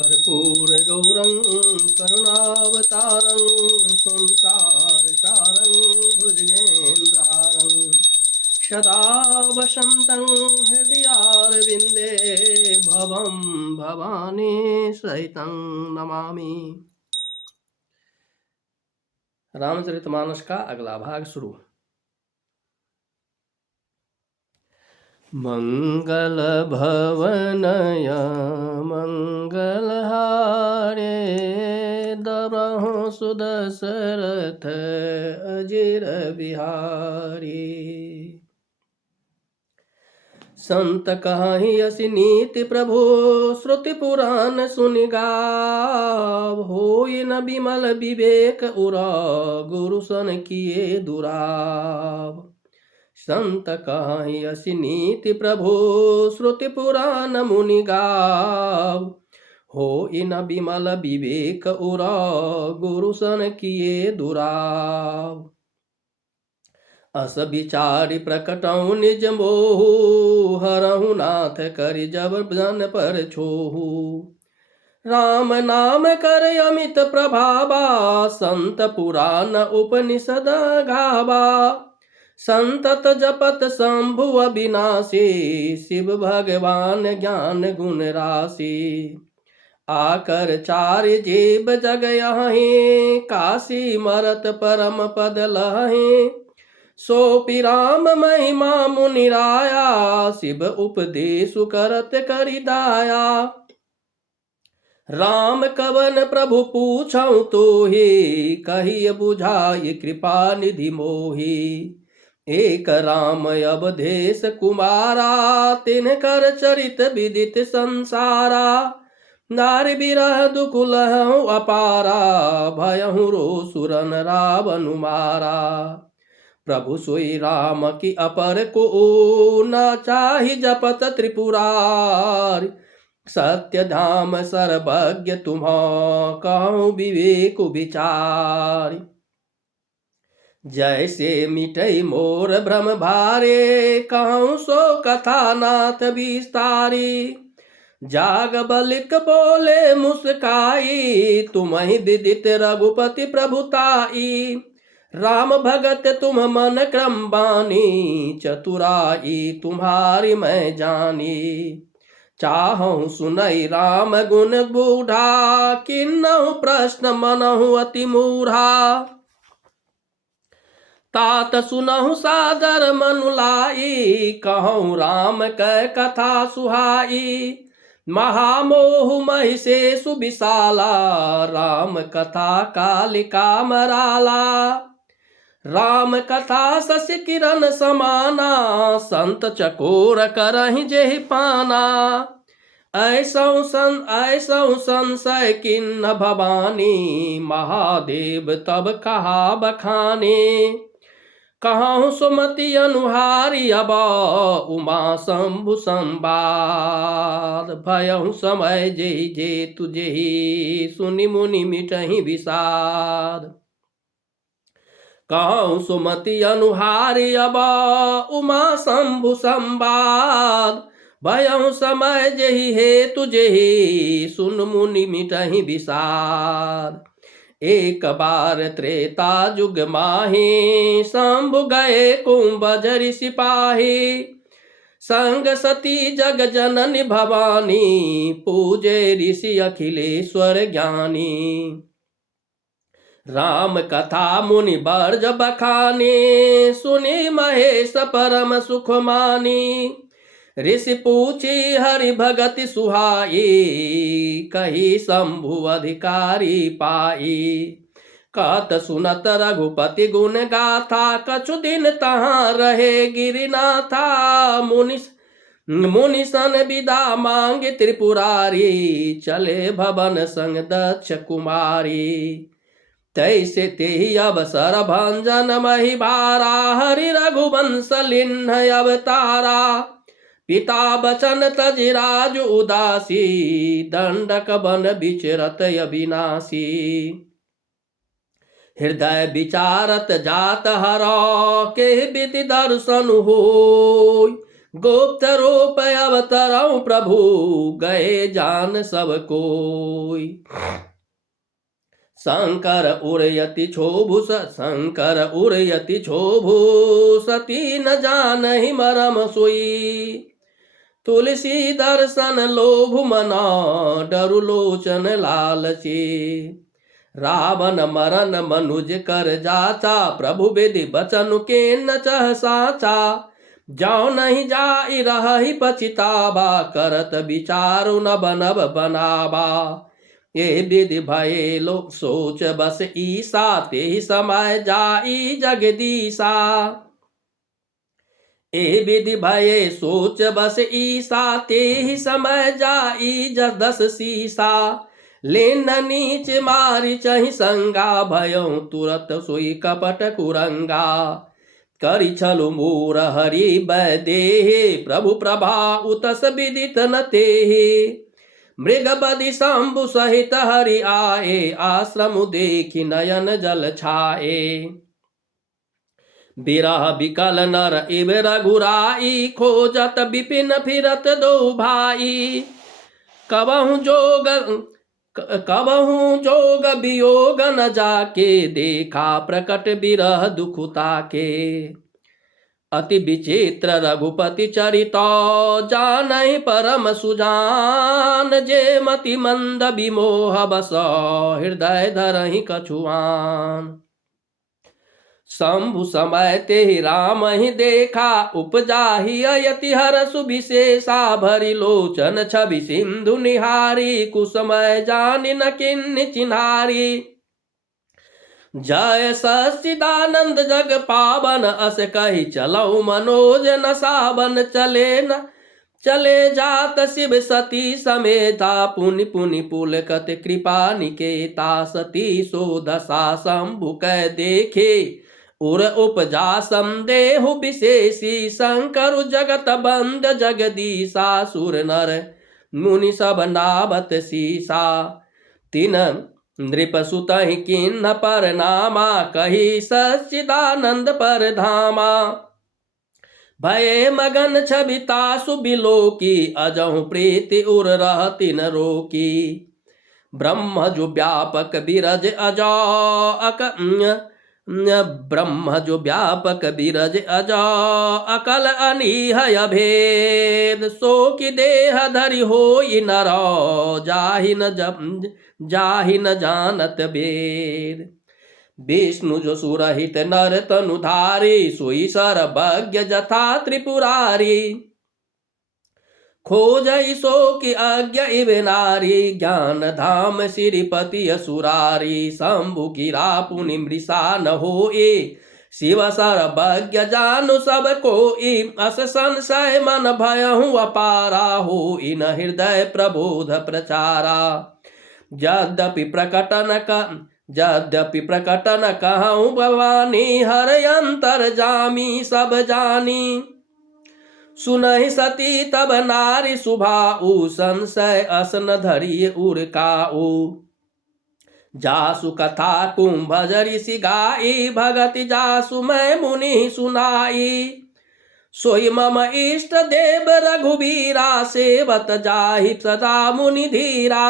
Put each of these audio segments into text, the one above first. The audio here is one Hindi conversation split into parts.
कर्पूरगौरं करुणावतारं संसारसारं भुजगेन्द्रहारं सदा वसन्तं हृदयारविन्दे भवं भवानी सहितं नमामि। रामचरितमानस का अगला भाग शुरू। मंगल भवनय मंगलहारे दरहु सुदशरथ अजिर बिहारी। संत कहि असी नीति प्रभु श्रुति पुराण सुनि गाव। होई न बिमल विवेक उरा गुरु सन किए दुराव। संत कहि असी नीति प्रभु श्रुति पुराण मुनि गाव। होई न बिमल विवेक उरा गुरु सन किए दुराव। अस विचारि प्रकटऊ निज मोहु हरहु नाथ करि जब जन पर छोहु। राम नाम कर अमित प्रभावा संत पुराण उपनिषद गावा। संतत जपत शंभु अविनाशी शिव भगवान ज्ञान गुण राशि। आकर चारि जीव जग यहीं काशी मरत परम पद लहीं। सोपि राम महिमा मुनि राया शिव उपदेश करत करि दाया। राम कवन प्रभु पूछऊँ तोहि कहिय बुझाई कृपा निधि मोहि। एक राम अवधेश कुमारा तिनकर चरित विदित संसारा। नारि बिरह दुख लहु अपारा भयहु रोसुरन रावण मारा। प्रभु सोई राम की अपर को न चाहि जपत त्रिपुरारि। सत्य धाम सर्वज्ञ तुम्ह कहूँ विवेक विचार। जैसे मिटई मोर भ्रम भारे कहूँ सो कथा नाथ विस्तारी। जाग बलिक बोले मुस्काई तुम्हि विदित रघुपति प्रभुताई। राम भगत तुम मन क्रम बानी चतुराई तुम्हारी मैं जानी। चाहूँ सुनई राम गुण बूढ़ा किन्नहु प्रश्न मनहु अति मूढ़ा। तात सुनहु सादर मनु लाई कहूँ राम कै कथा सुहाई। महामोह महिषेषु विशाला राम कथा कालिका मराला। राम कथा शशि किरण समाना संत चकोर करहि जेहि पाना। ऐसौ संशय किन्न भवानी महादेव तब कहा बखाने। कहूँ सुमति अनुहारी अब उमा शंभु संवाद। भयहु समय जेहि जेतु जेहि सुनि मुनि मिटहि विषाद। कहूँ सुमति अनुहारी अब उमा शंभु संवाद। भयहु समय जेहि हेतु जेहि सुन मुनि मिटहि विषाद। एक बार त्रेता जुग माही शंभु गए कुंभजरि सिपाही। संग सती जग जननी भवानी पूजे ऋषि अखिलेश्वर ज्ञानी। राम कथा मुनि बर्ज बखानी सुनि महेश परम सुख मानी। ऋषि पूछी हरि भगति सुहाई कही शंभु अधिकारी पाई। कहत सुनत रघुपति गुण गाथा कछु दिन तहाँ रहे गिरिनाथा। मुनि सन विदा मांगे त्रिपुरारी चले भवन संग दक्ष कुमारी। तैसे तेहि अवसर भंजन मही भारा हरि रघुवंश लिन्ह अवतारा। पिता बचन तजि राजु उदासी दंडक बन विचरत अविनाशी। हृदय विचारत जात हर के विधि दर्शन होय। गुप्त रूप अवतरऊ प्रभु, गए जान सब कोई। शंकर उरयति क्षोभु शंकर उरयति क्षोभु, सती न जानहि मरम सोई। तुलसी दर्शन लोभ मना, डरु लोचन लालची। रावण मरन मनुज कर जाचा, प्रभु विधि बचन के न चह साचा। जाओ नहीं जाई रही पछिताबा, करत विचारु न बनब बनाबा। ये विधि भये लोक सोच बस ईसा, ते समय जाई जगदीसा। ए विधि भये सोच बस ईसा, ते ही समय जाई जदस सीसा। लेन नीच मारी चहि संगा, भयं तुरत सोई कपट कुरंगा। करि छलु मूर हरि बैदेहे, प्रभु प्रभा उतस विदित न तेहे। मृग बदि शंभु सहित हरि आए, आश्रम देखि नयन जल छाए। बिरह बिकल नर इव रघुराई, खोजत विपिन फिरत दो भाई। कबहु जोग वियोग न जाके, देखा प्रकट बिरह दुखुता के। अति विचित्र रघुपति चरितो, जानहि परम सुजान। जे मति मंद विमोह बसो, हृदय धरहि कछुआन। शंभु समय ते राम ही देखा, उपजाहि अयति हरसु विशेषा। भरि लोचन छवि सिंधु निहारी, कुसमय जानि न किन्हि चिन्हारी। जय सच्चिदानंद जग पावन, अस कहि चलऊ मनोज न सावन। चले जात शिव सती समेता, पुनि पुनि पुलकत कृपा निकेता। सती सो दशा शंभु कै देखे, उर उपजा संदेहु विशेषी। शंकर जगत बंद जगदीशा, सुर नर मुनि सब नावत सीसा। तिन नृप सुतहि किन्ह पर नामा, कही सच्चिदानंद पर धामा। भये मगन छबिता सुबिलोकी, अजहु प्रीति उर रहति न रोकी। ब्रह्म जो व्यापक बिरज ब्रह्म जो व्यापक बिरज अजा, अकल अनीहय भेद। सो कि देह धरि होई नरो, जाहि न जानत वेद। विष्णु जो सुरहित नर तनुधारी, सोई सर्वज्ञ जथा त्रिपुरारी। खोजई सो कि अज्ञ इव नारी, ज्ञान धाम श्रीपति असुरारी। शंभु गिरा पुनि मृषा न होई, शिव सर्वज्ञ जानु सब कोई। अस संशय मन भयहु अपारा, होई न हृदय प्रबोध प्रचारा। यद्यपि प्रकटन कहूँ भवानी, हर अंतर जामी सब जानी। सुनहि सती तब नारी सुभाऊ, संशय असन धरिय उरकाऊ। जासु कथा कुंभ ऋषि गाई, भगति जासु मैं मुनि सुनाई। सोई मम इष्ट देव रघुबीरा, सेवत जाहि सदा मुनि धीरा।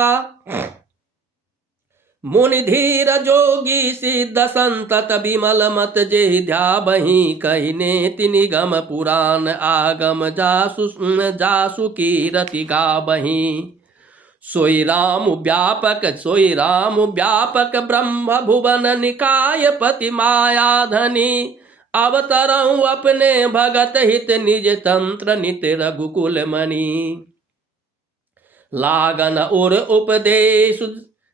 मुनि धीर जोगी सिद्ध संतत, विमल मत जे ध्यावहि। कहिने तिनि गम पुराण आगम, जासु कीरति गावहि। सोई राम व्यापक ब्रह्म भुवन निकाय पति माया धनी। अवतरऊँ अपने भगत हित, निज तंत्र नित रघुकुल मणि। लागन उर उपदेश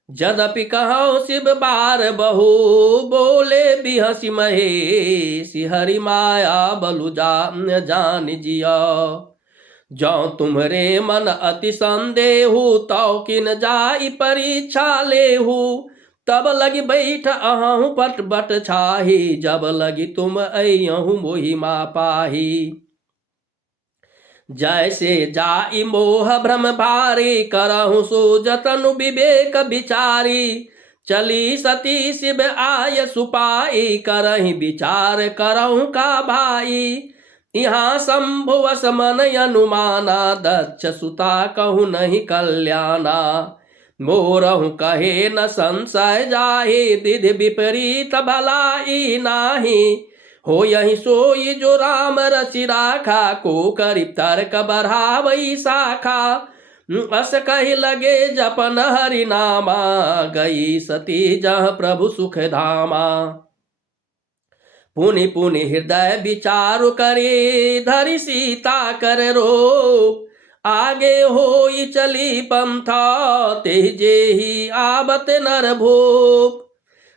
यद्यपि कहूँ शिव बार बहु, बोले बिहसि महेशि। हरि माया बलु जान जिया। जौ तुम्हरे मन अति संदेहु, तौ किन जाई परीक्षा लेहु। तब लगी बैठ अहूँ पट बट छाही, जब लगी तुम अयहूँ मोहि मा पाही। जैसे जाई मोह भ्रम भारी, करहु सो जतनु विवेक विचारी। चली सती शिव आय सुपाई, करहि विचार करहु का भाई। यहाँ शंभु समन अनुमाना दक्ष सुता कहूँ नहीं कल्याणा मोरहु कहे न संशय जाहि विधि विपरीत भलाई नाही हो यही सोई जो राम रचि राखा को करी तर्क बढ़ावई शाखा अस कही लगे जपन हरि नामा गई सती जह प्रभु सुख धामा पुनि पुनि हृदय विचारु करे धरि सीता कर रो आगे होई चली पंथा तेजे ही आबत नर भोग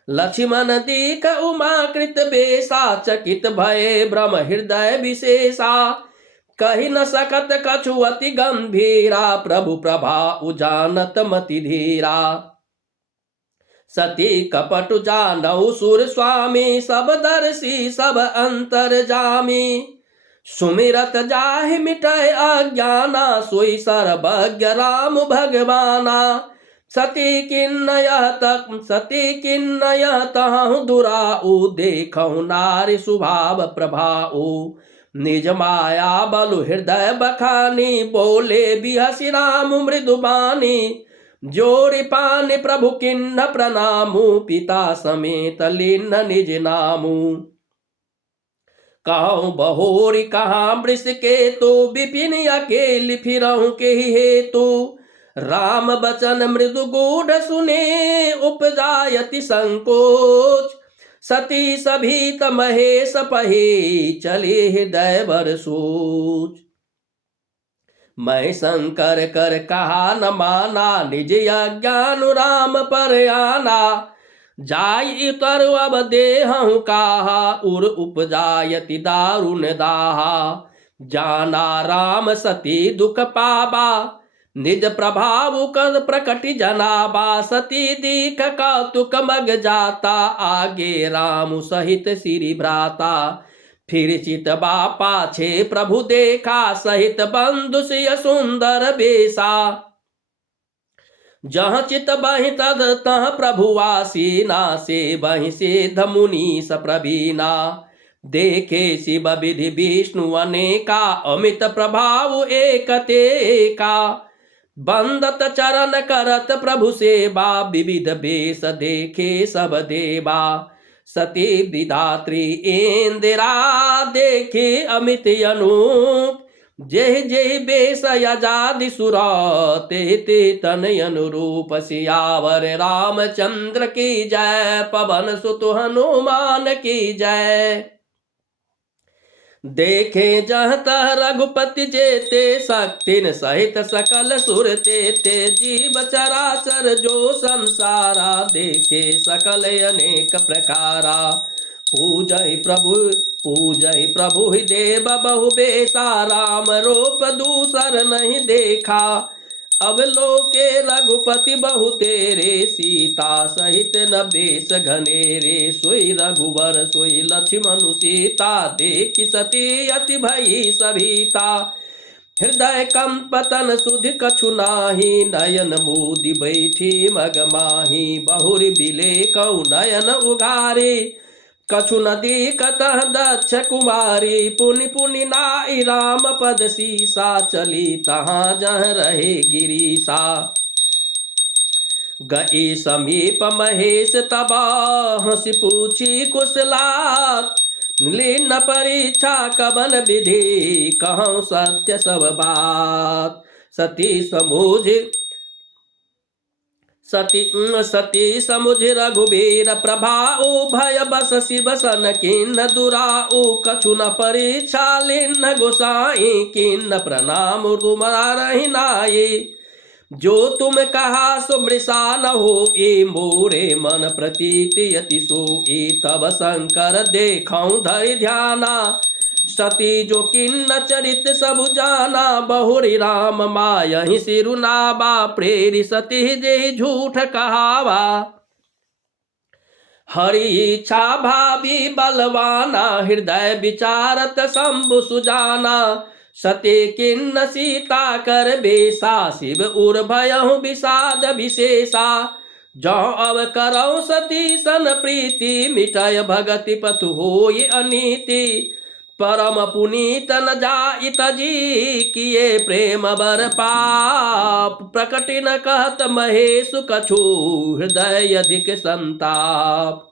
लक्ष्मण दीख उमाकृत बेसा चकित भय ब्रह्म हृदय विशेषा कही न सकत कछु अति गंभीरा प्रभु प्रभा उजानत मति धीरा सती कपट जानऊ सुर स्वामी सब दर्शी सब अंतर जामी सुमिरत जाहि मिटय अज्ञाना सोई सर्वज्ञ राम भगवाना सती किन्नय तहु दुराऊ देखहु नारी स्वभाव प्रभाऊ निज माया बलु हृदय बखानी बोले बिहसी राम मृदुबानी जोरि पानि प्रभु किन्न प्रणामु पिता समेत लिन्न निज नामु कहूँ बहोरी कहाँ वृष के तो विपिन अकेली फिरहु के हेतु राम बचन मृदु गूढ़ सुने उपजायति संकोच सती सभीत महेश पहे चले हृदय भर सोच मैं शंकर कर कहा न माना निज अज्ञान राम पर आना जाई उतर अब देहु काहा उर उपजायति दारुण दाहा जाना राम सती दुख पाबा निज प्रभाव कर प्रकटि जनाबा सती दीख कौतुक मग जाता आगे राम सहित श्री भ्राता फिर चितबा पाछे प्रभु देखा सहित बंधु सिय सुंदर बेसा जहाँ चित बहि तद तह प्रभुवासी नासे बहि सिद्ध मुनि सप्रवीना देखे शिव विधि विष्णु अनेका अमित प्रभाव एक तेका बंदत चरण करत प्रभु सेवा विविध बेस देखे सब देवा सती विधात्री इंदिरा देखे अमित अनूप जय जय बेस यजादि सुरा ते ते तन अनुरूप सियावर रामचंद्र की जय पवन सुत हनुमान की जय देखे जह तह रघुपति जेते शक्तिन सहित सकल सुर ते जीव चराचर जो संसारा देखे सकल अनेक प्रकारा पूजहि प्रभु ही देव बहु बेसा राम रूप दूसर नहीं देखा अब लोके रघुपति बहु तेरे सीता सहित न बेस घनेरे सोई रघुवर सोई लक्ष्मण सीता देखि सती अति भई सभीता हृदय कंपतन सुधि कछु नाही नयन मोदि बैठी मगमाही बहुरी बिले कौ नयन उगारी कछु नदी कतः दक्ष कुमारी पुनि पुनि नाई राम पद सीसा चली तहाँ जह रहे गिरीसा गई समीप महेश तबा हंसी पूछी कुशलात लीन परीक्षा कबन विधि कहूँ सत्य सब बात सती समुझ रघुबीर प्रभाऊ भय बस शिव सन किन्न दुराऊ कछु न परीक्षा लिन्न गोसाई किन्न प्रणाम तुमरा रही नाई जो तुम कहा सो मृषा न हो ए मोरे मन प्रतीति यति सो ए तब शंकर देखऊं धरि ध्याना सती जो किन्न चरित सब जाना बहुरी राम मायहि सिरुनाबा प्रेरि सती जे झूठ कहावा हरि इच्छा भावी बलवाना हृदय विचारत शंभु सुजाना सते किन्न सीता कर बेसा शिव उर भयहु विषाद विशेषा जौ अव करौ सती सन प्रीति मिटय भगति पतु होय अनीति परम पुनीत न जाइत जी, किए प्रेम बर पाप। प्रकट न कहत महेश कछु, हृदय अधिक संताप।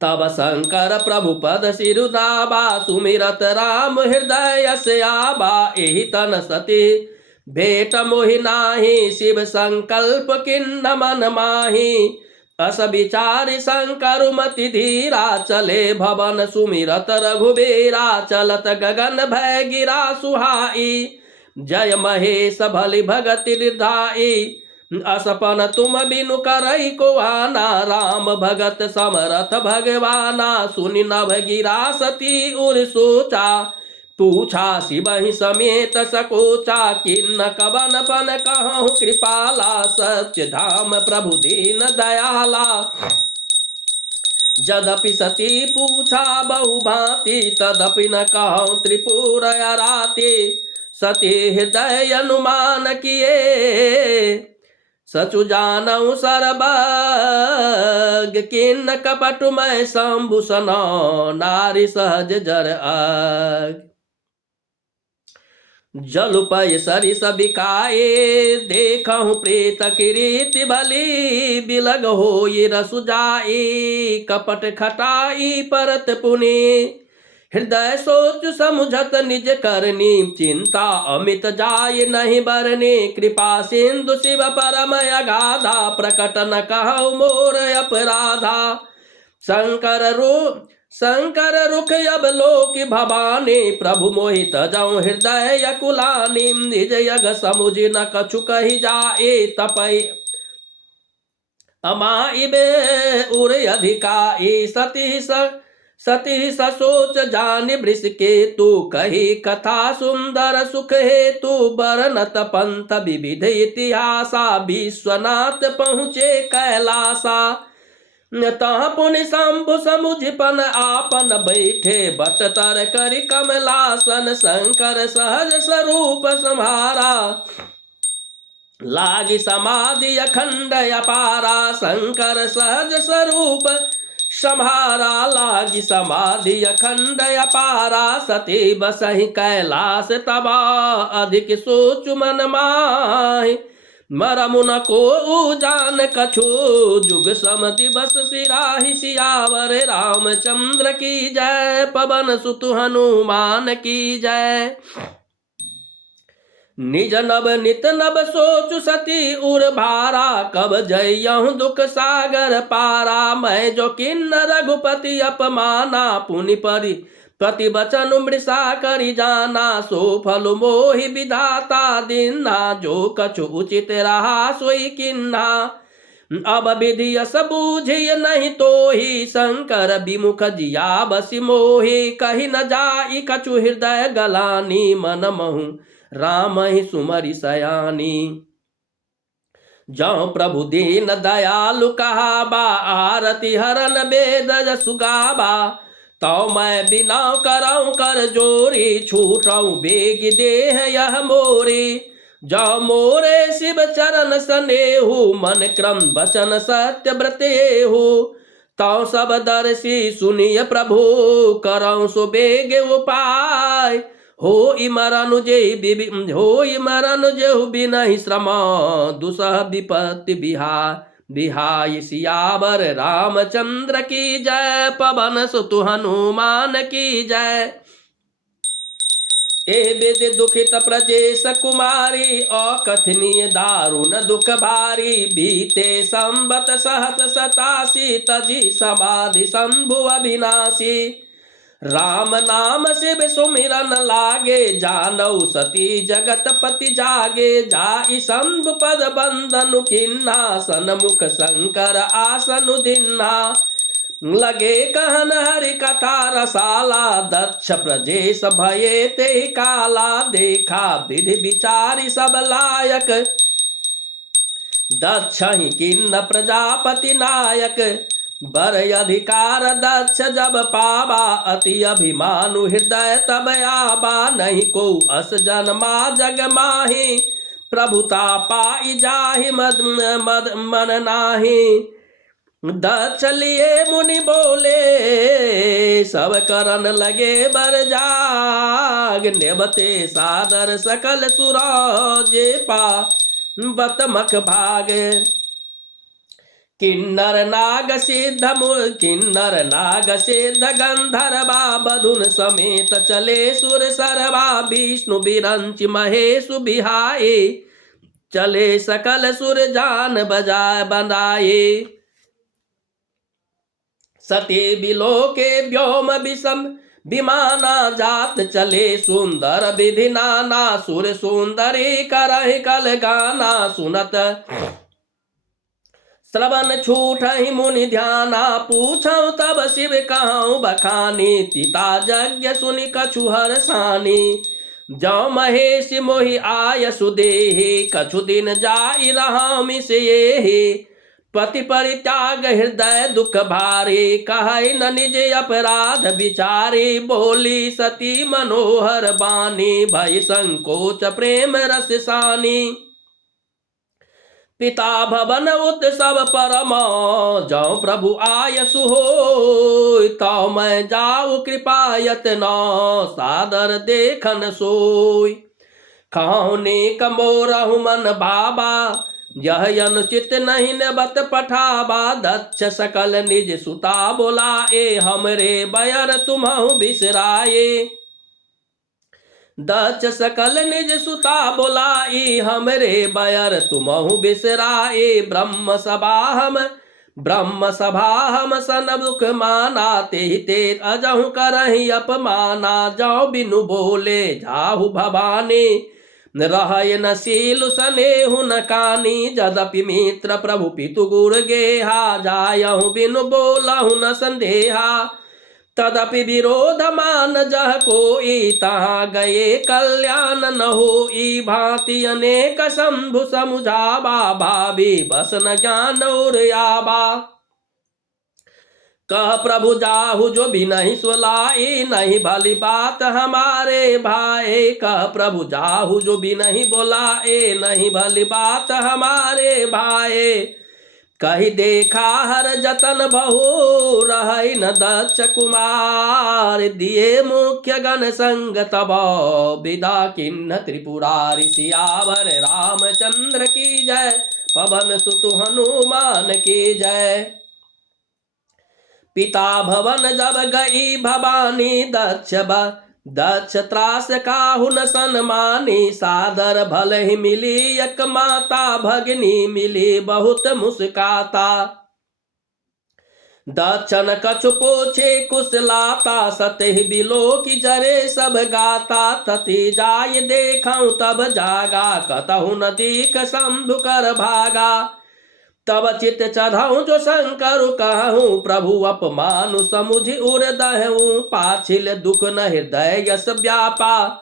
तब शंकर प्रभु पद सिरुनाबा, सुमिरत राम हृदय से आबा। एहि तन सती भेट मोहि नाही, शिव संकल्प किन्न मन माही। अस विचारि शंकर मति धीरा, चले भवन सुमिरत रघुबीरा। चलत गगन भय गिरा सुहाई, जय महेश भलि भगति निर्धाई। असपन तुम बिनु करई को आना, राम भगत समरथ भगवाना। सुनि नभ गिरा सती उर सोचा, पूछा शिवहि समेत सकोचा। किन्न कवन पन कहूँ कृपाला, सत्य धाम प्रभु दीन दयाला। जदपि सती पूछा बहु भांति, तदपि न कहूँ त्रिपुर अराते। सती हृदय अनुमान किए, सचु जानऊ सर्वज्ञ। किन्न कपट मैं शंभु सनो, नारी सहज जर आग। जलुपय सरिस बिकाए, देखहु प्रेत किरीति भली। बिलग होई रसु जाई, कपट खटाई परत पुनि। हृदय सोच समुझत निज करनी, चिंता अमित जाय नहीं बरनी। कृपा सिंधु शिव परम अगाधा, प्रकट न कहु मोर अपराधा। शंकर रुख अब लोक भवानी, प्रभु मोहित जाऊं हृदय कुलानी। निज यग समुझ न कछु कही जाए, तपय अमाइबे उर अधिकाई। सती ससोच जानि वृष के तू, कही कथा सुंदर सुख हेतु। बरनत पंथ विविध इतिहासा, विश्वनाथ पहुँचे कैलासा। तह पुनि शंभु समुझपन आपन, बैठे बट तर करि कमलासन। शंकर सहज स्वरूप सम्हारा, लागी समाधि अखंड अपारा। शंकर सहज स्वरूप सम्हारा, लागी समाधि अखंड अपारा। सती बसहि कैलास तबा, अधिक सोचु मन माहि। मरमु न को जान कछु, जुग सम दिवस सिराहि। सियावर रामचंद्र की जय, पवन सुत हनुमान की जय। निज नभ नित नभ सोचु सती उर भारा, कब जयहु दुख सागर पारा। मैं जो किन्न रघुपति अपमाना, पुनि परि प्रति बचन मृषा करि जाना। सो फल मोहि विधाता दीन्हा, जो कछु उचित रहा सोई किन्हा। अब विधि अस बूझिय नहीं तोहि, शंकर विमुख जिया बसि मोहि। कहि न जाई कछु हृदय गलानी, मन महु राम ही सुमरि सयानी। जौ प्रभु दीन दयालु कहाबा, आरती हरन वेद जसु गाबा। तौ मैं बिना करऊं कर जोरी, छूटऊं बेग देह यह मोरी। जौ मोरे शिव चरण सनेहु, मन क्रम वचन सत्य व्रत एहु। तौ सब दर्शी सुनिय प्रभु, करऊं सो बेग उपाय। होई मरनु जेहु बिनहि श्रम, दुसह विपत्ति बिहाय। सियावर रामचंद्र की जय, पवन सुत हनुमान की जय। ए विद दुखित प्रजेश कुमारी, अकथनीय दारुण दुख भारी। बीते संबत सहत 87, तजी समाधि शंभु अविनाशी। राम नाम शिव सुमिरन लागे, जानऊ सती जगत पति जागे। जाई शंभु पद बंधनु किन्हा, सन्मुख शंकर आसनु दिन्हा। लगे कहन हरि कथा रसाला, दक्ष प्रजेश भये ते काला। देखा विधि विचारी सब लायक, दक्ष ही किन्न प्रजापति नायक। बर अधिकार दक्ष जब पावा, अति अभिमानु हृदय तब आबा। नहीं को अस जन्मा जग माही, प्रभुता पाई जाहि मन नाही। दक्ष लिए मुनि बोले सब करन लगे बर जाग निबते सादर सकल सुराजे पा बत मख भाग किन्नर नाग सिद्ध गंधर्वा बधुन समेत चले सुर सरवा विष्णु बिरंच महेशु बिहाए चले सकल सुर जान बजाय बनाए सती बिलोके व्योम विषम विमाना जात चले सुंदर विधि नाना सुर सुंदरी करहि कल गाना सुनत श्रवण छूट मुनि ध्याना पूछौ तब शिव कहूँ बखानी पिता यज्ञ सुनि कछु हरसानी जौ महेश मोहि आय सुदेहि कछु दिन जाई रहा मिसये पति परित्याग हृदय दुख भारी कहै न निज अपराध विचारी बोली सती मनोहर बानी भय संकोच प्रेम रस सानी पिता भवन उत्सव परम जौ प्रभु आय सुहोय तौ मैं जाऊ कृपा यत्न सादर देखन सोय खाने कमोरहु मन बाबा यह अनुचित नहीं नबत पठाबा दक्ष सकल निज सुता बोलाए हमरे बयर तुम्हु बिसराए दक्ष सकल निज सुता बोलाई हमरे बयर तुमहु बिसराए ब्रह्म सभा हम सन दुख माना ते अजहु करहि अपमाना जाओ बिनु बोले जाहु भवानी रहय न शील सनेहु न कानी जदपि मित्र प्रभु पितु गुर गेहा जायहु बिनु बोलहु न संदेहा तदपि विरोध मान जह कोई तहाँ गए कल्याण न होई भांति अनेक शंभु समुझाबा भावी बस न ज्ञान और आबा कह प्रभु जाहु जो भी नहीं सुलाई नहीं भली बात हमारे भाई कह प्रभु जाहु जो भी नहीं बोलाए नहीं भली बात हमारे भाई कही देखा हर जतन बहु रही न दक्ष कुमार दिए मुख्य गण संग तब विदा किन्न त्रिपुरारि सियावर रामचंद्र की जय पवन सुत हनुमान की जय पिता भवन जब गई भवानी दक्ष त्रास काहु न सन्मानी सादर भल ही मिली एक माता भगनी मिली बहुत मुस्काता दक्षन कछु पोछे कुशलाता सतह बिलो की जरे सब गाता तति जाय देखऊं तब जागा कतहु न दीख शंभु कर भागा तब चित चढ़ाऊं जो शंकर कहूँ प्रभु अपमानु समुझ उर दहूं पाछिल दुख न हृदय यस व्यापा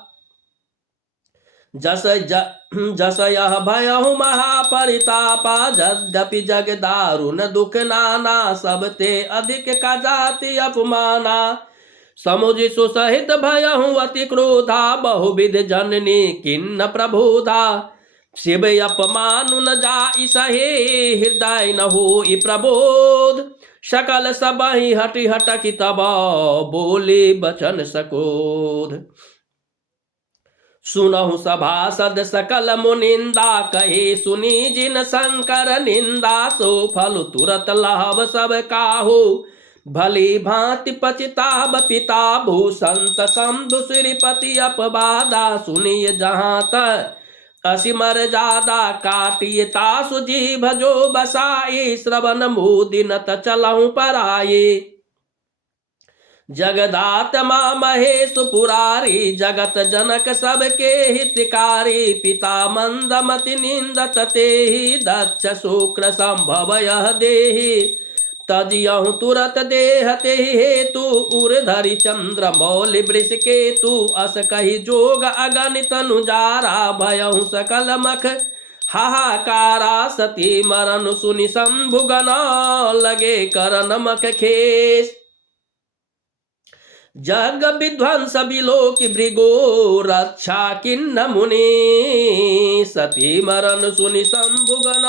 जस यह भयहु महापरितापा यद्यपि जग दारुण दुख नाना सबते अधिक का जाति अपमाना समुझ सुसहित भयहु अति क्रोधा बहुविध जननी किन्न प्रबोधा शिव अपमानु न जाई सहे हृदय न होई प्रबोध सकल सबहि हटि हटकी तब बोले बचन सकोध सुनहु सभासद सकल मुनिंदा कहे सुनी जिन शंकर निंदा सो फल तुरत लहब सब काहू भली भांति पचिताब पिता भूसंत शंभु श्रीपति अपवादा सुनिय जहाँ तक असिमर जादा काटिय तासु जीभ जो बसाई श्रवण मुदिनत चलहु पराये जगदात्मा महेश पुरारी जगत जनक सबके हितकारी पिता मंदमति निंदत तेहि दक्ष शुक्र संभव यह देहि तजियहु तुरत देहते हेतु उर्धरि चंद्र मौलि वृष केतु अस कही जोग अगणित अनुजारा भयहु सकल मख हाहाकारा सती मरन सुनि शंभु गण लगे करन मख खेस जग विध्वंस बिलोक भृगो रक्षा किन्न मुनि सती मरन सुनि शंभु गण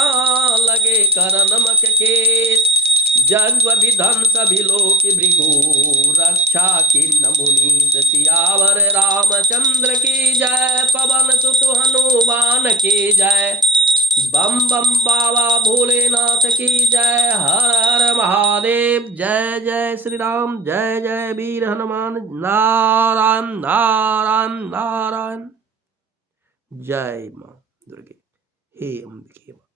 लगे करन मख खेस जग विधन सभी लोक भृगु रक्षा किन्न मुनीश सियावर रामचंद्र की जय पवन सुत हनुमान की जय बम बम बाबा भोलेनाथ की जय हर हर महादेव जय जय श्री राम जय जय वीर हनुमान नारायण नारायण नारायण जय मां दुर्गे हे अम्बिके।